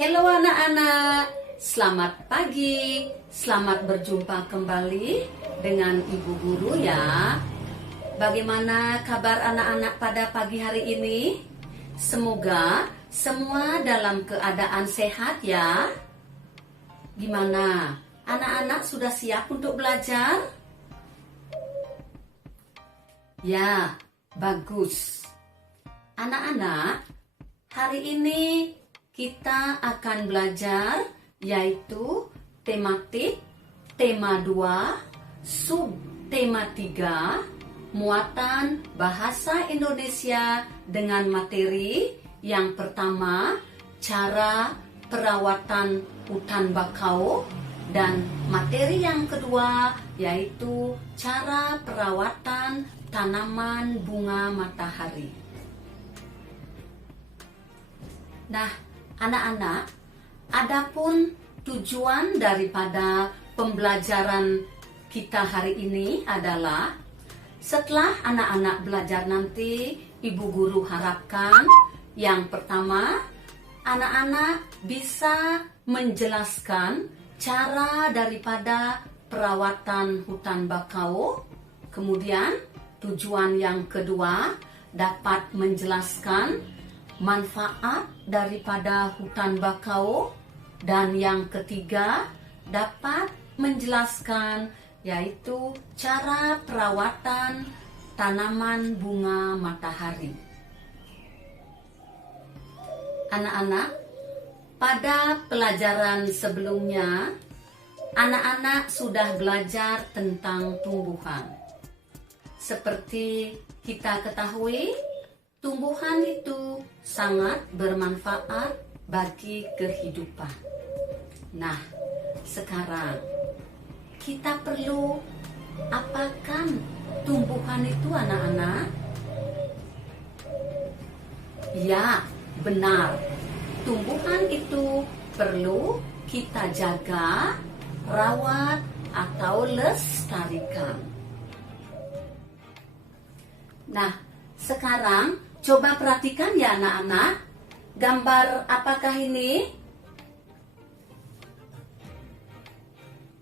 Halo anak-anak, selamat pagi, selamat berjumpa kembali dengan Ibu Guru ya. Bagaimana kabar anak-anak pada pagi hari ini? Semoga semua dalam keadaan sehat ya. Gimana? Anak-anak sudah siap untuk belajar? Ya, bagus. Anak-anak, hari ini kita akan belajar yaitu tematik, tema 2, sub tema 3, muatan bahasa Indonesia dengan materi yang pertama, cara perawatan hutan bakau, dan materi yang kedua yaitu cara perawatan tanaman bunga matahari. Nah, anak-anak, adapun tujuan daripada pembelajaran kita hari ini adalah setelah anak-anak belajar nanti, Ibu Guru harapkan yang pertama, anak-anak bisa menjelaskan cara daripada perawatan hutan bakau. Kemudian, tujuan yang kedua dapat menjelaskan manfaat daripada hutan bakau, dan yang ketiga dapat menjelaskan yaitu cara perawatan tanaman bunga matahari. Anak-anak, pada pelajaran sebelumnya anak-anak sudah belajar tentang tumbuhan. Seperti kita ketahui, tumbuhan itu sangat bermanfaat bagi kehidupan. Nah, sekarang kita perlu apakan tumbuhan itu anak-anak? Ya, benar. Tumbuhan itu perlu kita jaga, rawat, atau lestarikan. Nah, sekarang coba perhatikan ya anak-anak, gambar apakah ini?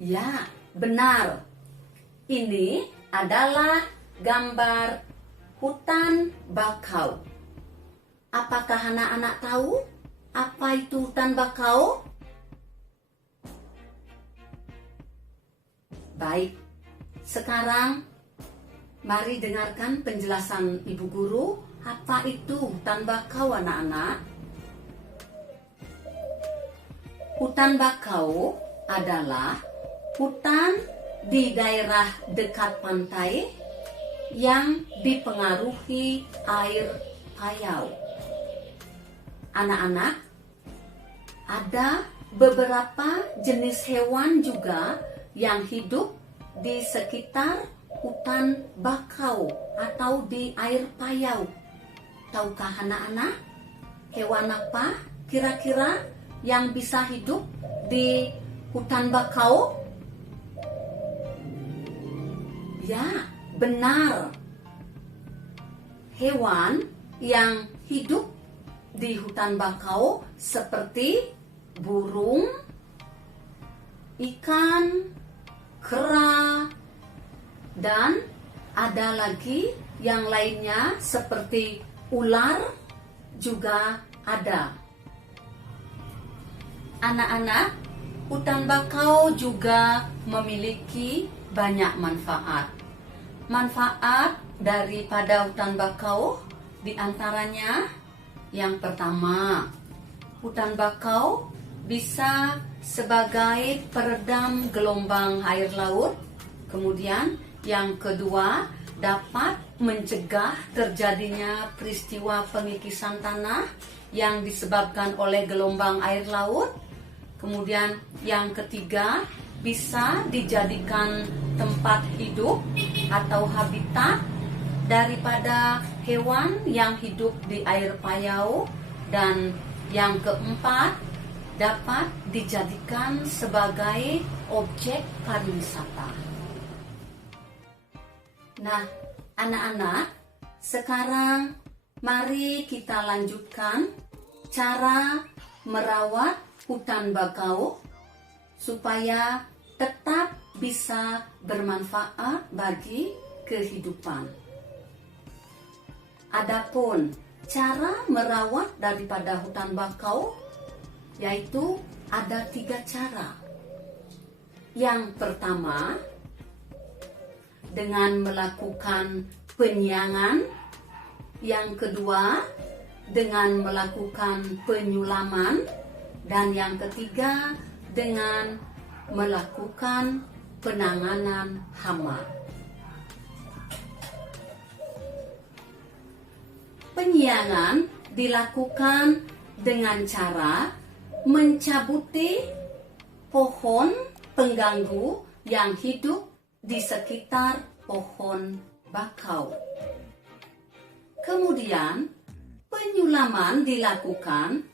Ya, benar. Ini adalah gambar hutan bakau. Apakah anak-anak tahu apa itu hutan bakau? Baik, sekarang mari dengarkan penjelasan Ibu Guru. Apa itu hutan bakau anak-anak? Hutan bakau adalah hutan di daerah dekat pantai yang dipengaruhi air payau. Anak-anak, ada beberapa jenis hewan juga yang hidup di sekitar hutan bakau atau di air payau. Tahukah anak-anak hewan apa kira-kira yang bisa hidup di hutan bakau? Ya, benar. Hewan yang hidup di hutan bakau seperti burung, ikan, kera, dan ada lagi yang lainnya seperti ular juga ada. Anak-anak, hutan bakau juga memiliki banyak manfaat. Manfaat daripada hutan bakau diantaranya yang pertama, hutan bakau bisa sebagai peredam gelombang air laut. Kemudian yang kedua, dapat mencegah terjadinya peristiwa pengikisan tanah yang disebabkan oleh gelombang air laut. Kemudian yang ketiga, bisa dijadikan tempat hidup atau habitat daripada hewan yang hidup di air payau. Dan yang keempat, dapat dijadikan sebagai objek pariwisata. Nah, anak-anak, sekarang mari kita lanjutkan cara merawat hutan bakau supaya tetap bisa bermanfaat bagi kehidupan. Adapun cara merawat daripada hutan bakau yaitu ada 3 cara. Yang pertama, dengan melakukan penyiangan. Yang kedua, dengan melakukan penyulaman. Dan yang ketiga, dengan melakukan penanganan hama. Penyiangan dilakukan dengan cara mencabuti pohon pengganggu yang hidup di sekitar pohon bakau. Kemudian, penyulaman dilakukan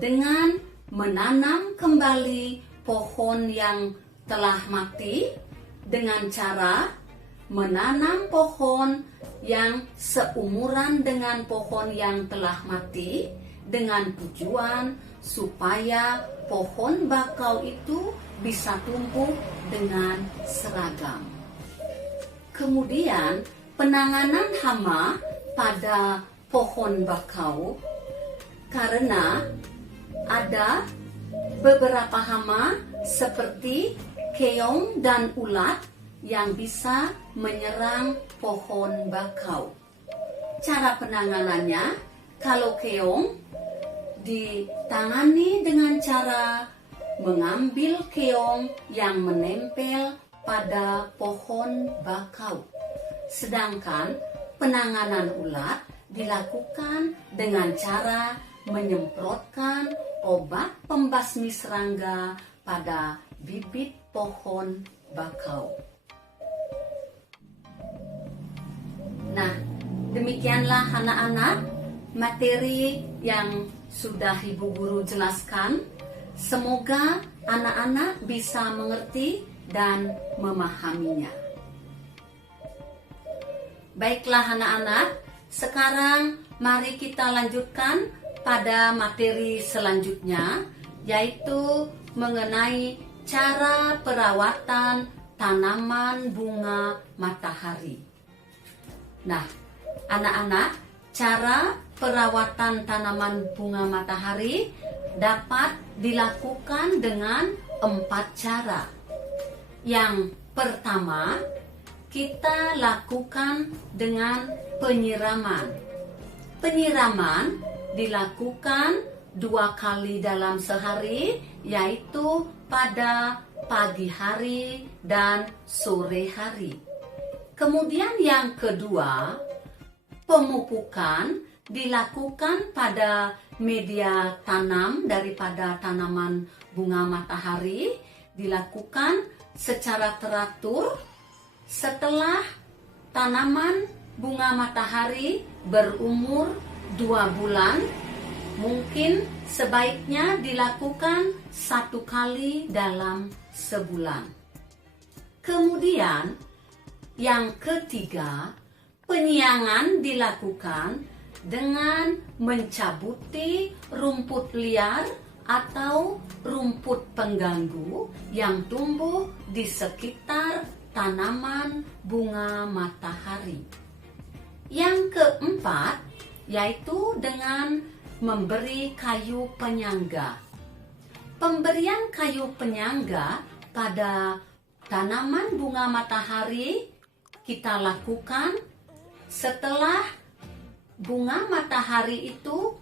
dengan menanam kembali pohon yang telah mati dengan cara menanam pohon yang seumuran dengan pohon yang telah mati dengan tujuan supaya pohon bakau itu bisa tumbuh dengan seragam. Kemudian penanganan hama pada pohon bakau karena ada beberapa hama seperti keong dan ulat yang bisa menyerang pohon bakau. Cara penanganannya, kalau keong ditangani dengan cara mengambil keong yang menempel pada pohon bakau. Sedangkan penanganan ulat dilakukan dengan cara menyemprotkan obat pembasmi serangga pada bibit pohon bakau. Nah, demikianlah anak-anak materi yang sudah Ibu Guru jelaskan. Semoga anak-anak bisa mengerti dan memahaminya. Baiklah anak-anak, sekarang mari kita lanjutkan pada materi selanjutnya, yaitu mengenai cara perawatan tanaman bunga matahari. Nah, anak-anak, cara perawatan tanaman bunga matahari dapat dilakukan dengan 4 cara. Yang pertama, kita lakukan dengan penyiraman. Penyiraman dilakukan 2 kali dalam sehari, yaitu pada pagi hari dan sore hari. Kemudian yang kedua, pemupukan dilakukan pada media tanam daripada tanaman bunga matahari, dilakukan secara teratur setelah tanaman bunga matahari berumur 2 bulan. Mungkin sebaiknya dilakukan 1 kali dalam sebulan. Kemudian yang ketiga, penyiangan dilakukan dengan mencabuti rumput liar atau rumput pengganggu yang tumbuh di sekitar tanaman bunga matahari. Yang keempat, yaitu dengan memberi kayu penyangga. Pemberian kayu penyangga pada tanaman bunga matahari kita lakukan setelah bunga matahari itu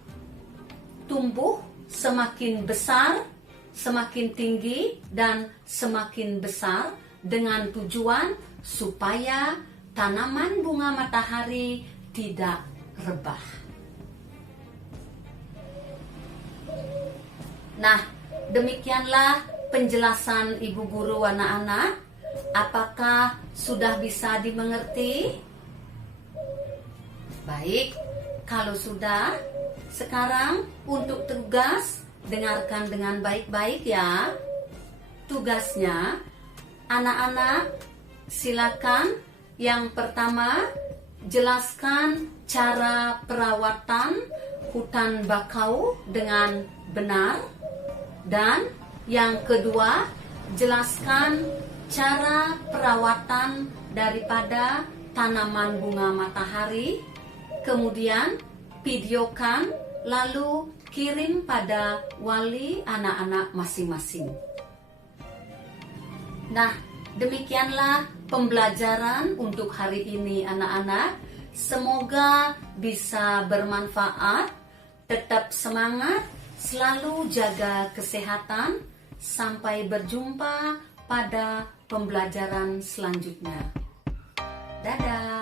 tumbuh semakin besar, semakin tinggi, dan semakin besar dengan tujuan supaya tanaman bunga matahari tidak rebah. Nah, demikianlah penjelasan Ibu Guru anak-anak. Apakah sudah bisa dimengerti? Baik, kalau sudah, sekarang untuk tugas, dengarkan dengan baik-baik ya. Tugasnya, anak-anak silakan yang pertama jelaskan cara perawatan hutan bakau dengan benar. Dan yang kedua, jelaskan cara perawatan daripada tanaman bunga matahari. Kemudian videokan, lalu kirim pada wali anak-anak masing-masing. Nah, demikianlah pembelajaran untuk hari ini anak-anak. Semoga bisa bermanfaat. Tetap semangat, selalu jaga kesehatan. Sampai berjumpa pada pembelajaran selanjutnya. Dadah.